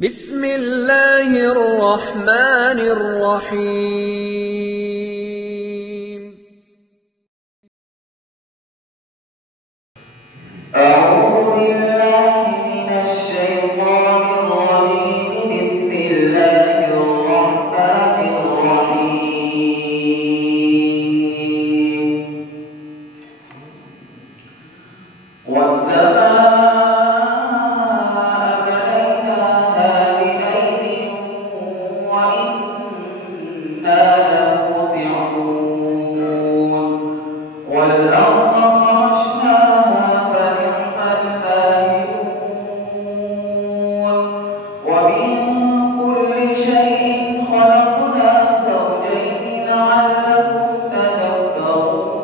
بسم الله الرحمن الرحيم. أعوذ بالله من الشيطان الرجيم. بسم الله الرحمن الرحيم. والسماء بنيناها بأيد وإنا لموسعون والأرض فرشناها فنعم الماهدون ومن كل شيء خلقنا زوجين لعلكم تذكرون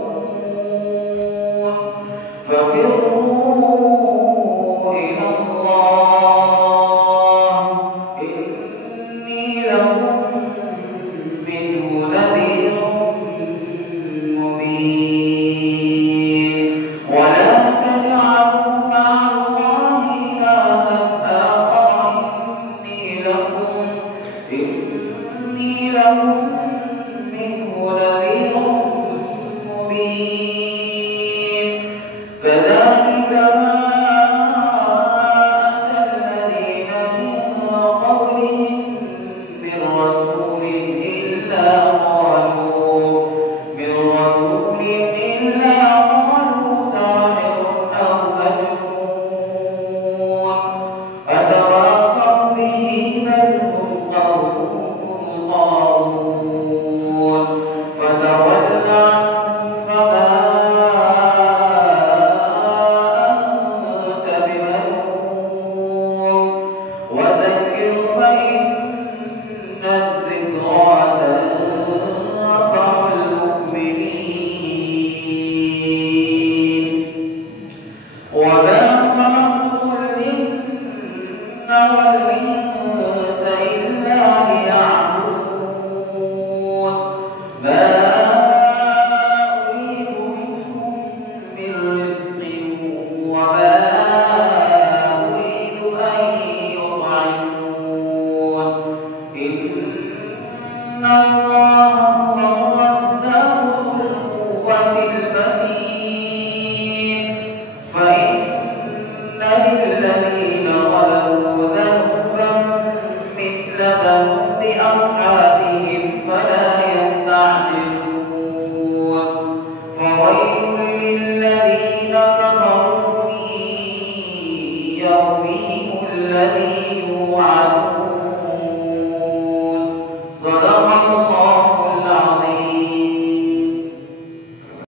ففروا إلى الله إني لكم منه نذير مبين ولا تجعلوا مع الله إلها آخر إني لكم منه نذير مبين كذلك ما أتى الذين من قبلهم من رسول إلا قالوا ساحر أو مجنون أتواصوا به بل هم قوم طاغون فتول عنهم فما أنت بملوم وذكر فإن الذكرى تنفع المؤمنين وما خلقت الجن والإنس إلا ليعبدون ما أريد منهم من رزق وما أريد أن يطعمون إن الله هو الرزاق ذو القوة المتين فإن للذين ظلموا ذنبا مثل ذنب